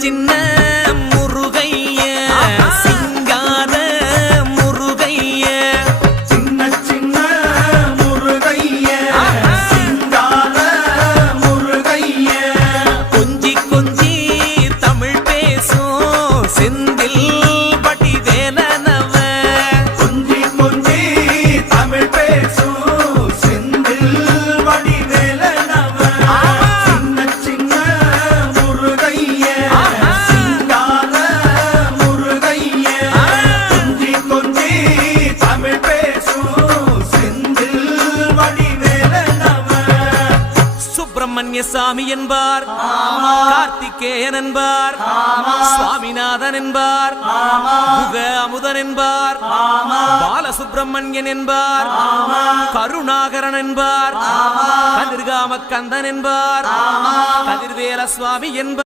சின்ன முருகைய சிங்கார முருகைய சின்ன சின்ன முருகைய சிங்கார முருகைய கொஞ்சி கொஞ்சி தமிழ் பேசும் செந்தில் பட்டி வேலனவ கொஞ்சி கொஞ்சி தமிழ் பேசும் செந்தில் படி வேலனவ சின்ன சின்ன முருகைய சிங்கார முருகைய கொஞ்சி கொஞ்சி தமிழ் பேசும் செந்தில் படி வேலனவ சுப்பிரமணிய சாமி என்பார் கார்த்திகேயன் என்பார் சுவாமிநாதன் என்பார் முக அமுதன் என்பார் பாலசுப்பிரமணியன் என்பார் கருணாகரன் என்பார் கதிர்காம கந்தன் என்பார் கதிர்வேல சுவாமி என்பார்